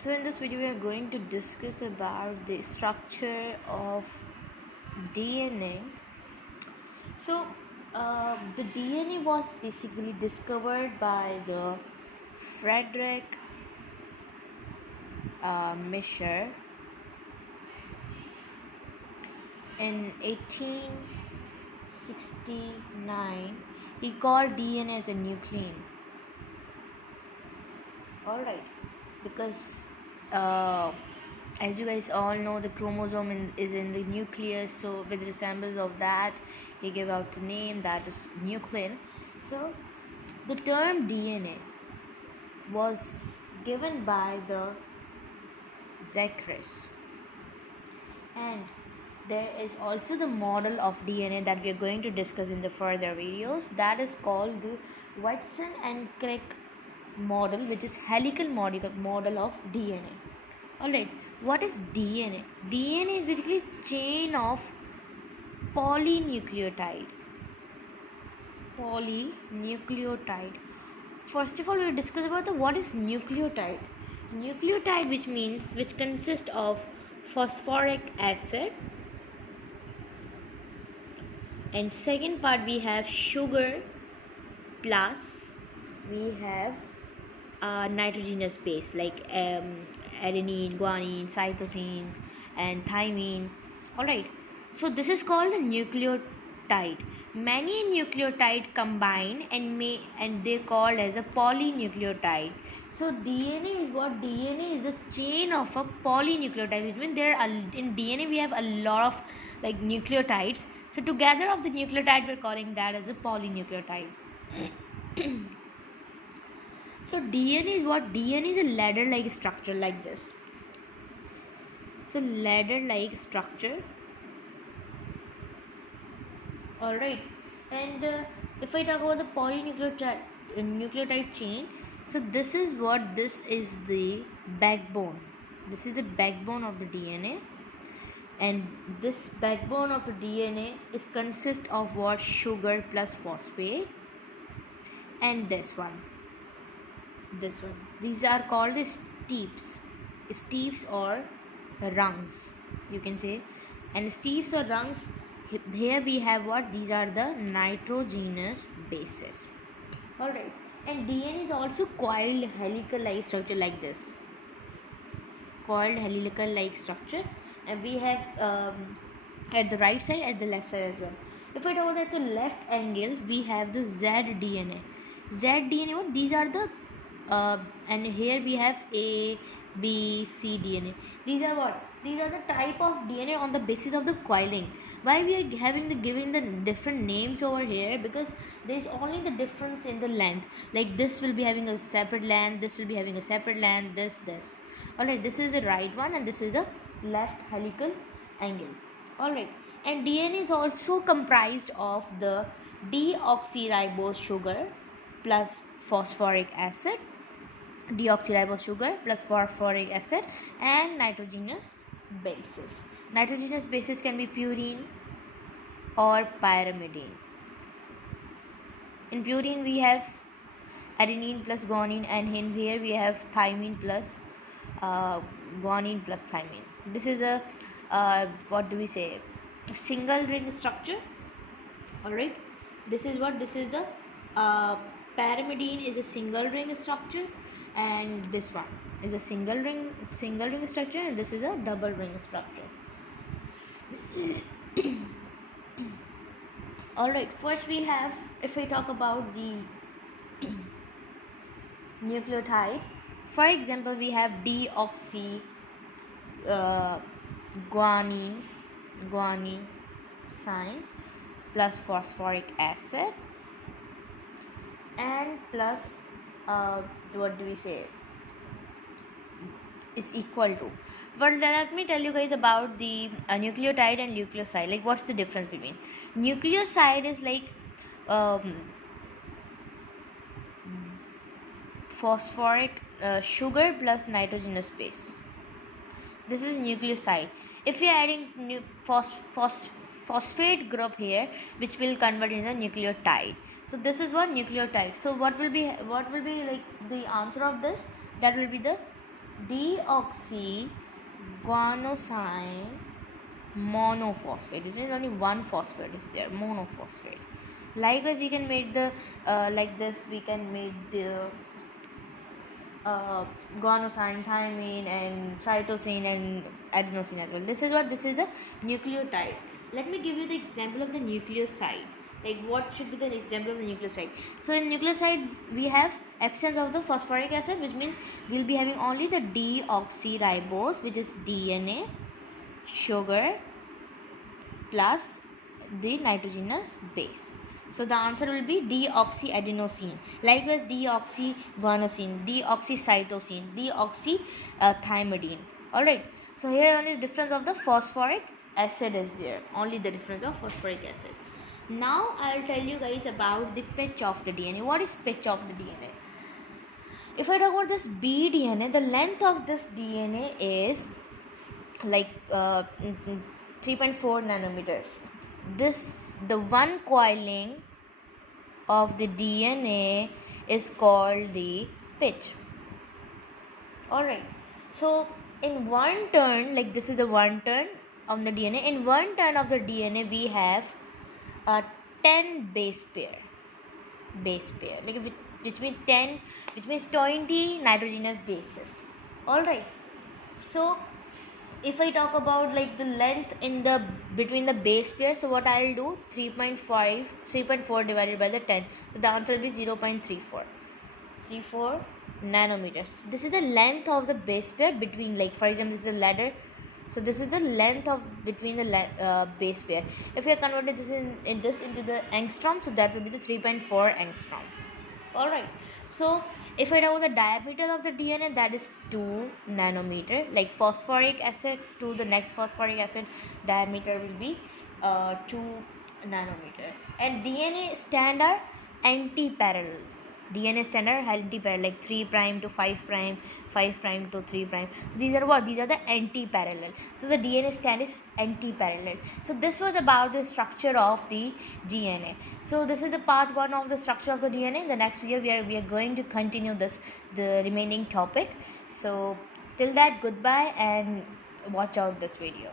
So in this video we are going to discuss about the structure of DNA. So the DNA was basically discovered by the Frederick Misher in 1869. He called DNA as a nuclein. Alright, because as you guys all know, the chromosome is in the nucleus, so with resemblance of that he gave out the name that is nuclein. So the term DNA was given by the Zacharias, and there is also the model of DNA that we are going to discuss in the further videos, that is called the Watson and Crick model, which is helical model of DNA. Alright, what is DNA? DNA is basically chain of polynucleotide. First of all, we will discuss about what is nucleotide. Nucleotide, which consists of phosphoric acid, and second part we have sugar, plus we have nitrogenous base like adenine, guanine, cytosine, and thymine. Alright, so this is called a nucleotide. Many nucleotide combine and they called as a polynucleotide. So DNA is what? DNA is the chain of a polynucleotide, which means in DNA we have a lot of like nucleotides. So together of the nucleotide we're calling that as a polynucleotide. So DNA is what? DNA is a ladder-like structure like this. So ladder-like structure. Alright, and if I talk about the polynucleotide chain, so this is the backbone. This is the backbone of the DNA, and this backbone of the DNA is consist of what? Sugar plus phosphate, and this one. These are called the steeps or rungs, you can say. And steeps or rungs, here we have what? These are the nitrogenous bases. Alright, and DNA is also coiled helical like structure like this. Coiled helical like structure, and we have at the right side, at the left side as well. If I talk at the left angle, we have the zDNA. zDNA, what? These are the and here we have A, B, C DNA. These are what? These are the type of DNA on the basis of the coiling. Why we are giving the different names over here? Because there is only the difference in the length. Like this will be having a separate length, this will be having a separate length, this. Alright, this is the right one and this is the left helical angle. Alright, and DNA is also comprised of the deoxyribose sugar plus phosphoric acid, deoxyribose sugar plus phosphoric acid, and nitrogenous bases. Nitrogenous bases can be purine or pyrimidine. In purine we have adenine plus guanine, and in here we have thymine plus guanine plus thymine. This is a what do we say, single ring structure. Alright, this is what? This is the pyrimidine is a single ring structure, and this one is a single ring structure, and this is a double ring structure. Alright, first we have, if I talk about the nucleotide, for example we have deoxy guanine sign plus phosphoric acid, and plus what do we say, is equal to. But let me tell you guys about the nucleotide and nucleoside. Like, what's the difference between? Nucleoside is like phosphoric sugar plus nitrogenous base. This is nucleoside. If we are adding phosphate group here, which will convert into nucleotide. So this is what? Nucleotide. So what will be like the answer of this? That will be the deoxyguanosine monophosphate. It is only one phosphate is there, monophosphate. Likewise, we can make the like this. We can make the guanosine, thymine, and cytosine and adenosine as well. This is what, this is the nucleotide. Let me give you the example of the nucleoside. Like what should be the example of the nucleoside? So in nucleoside we have absence of the phosphoric acid, which means we'll be having only the deoxyribose, which is DNA, sugar plus the nitrogenous base. So the answer will be deoxyadenosine. Likewise, deoxyguanosine, deoxycytosine, deoxythymidine. Alright. So here only the difference of the phosphoric acid is there. Only the difference of phosphoric acid. Now I'll tell you guys about the pitch of the DNA. What is pitch of the DNA? If I talk about this bDNA, the length of this DNA is like 3.4 nanometers. The one coiling of the DNA is called the pitch. Alright, so in one turn, like this is the one turn of the DNA. In one turn of the DNA we have 10 base pair, like which means 10, which means 20 nitrogenous bases. Alright, so if I talk about like the length in the between the base pair, so what I'll do, 3.4 divided by the 10, so the answer will be 0.34 nanometers. This is the length of the base pair between, like for example this is a ladder, so this is the length of between the base pair. If we are converting this into the angstrom, so that will be the 3.4 angstrom. Alright, so if I talk about the diameter of the DNA, that is 2 nanometer. Like phosphoric acid to the next phosphoric acid, diameter will be 2 nanometer. And DNA standard anti-parallel. DNA standard anti-parallel, like 3 prime to 5 prime, 5 prime to 3 prime. So these are what? These are the anti-parallel. So the DNA stand is anti-parallel. So this was about the structure of the DNA. So this is the part 1 of the structure of the DNA. In the next video we are going to continue the remaining topic. So till that, goodbye and watch out this video.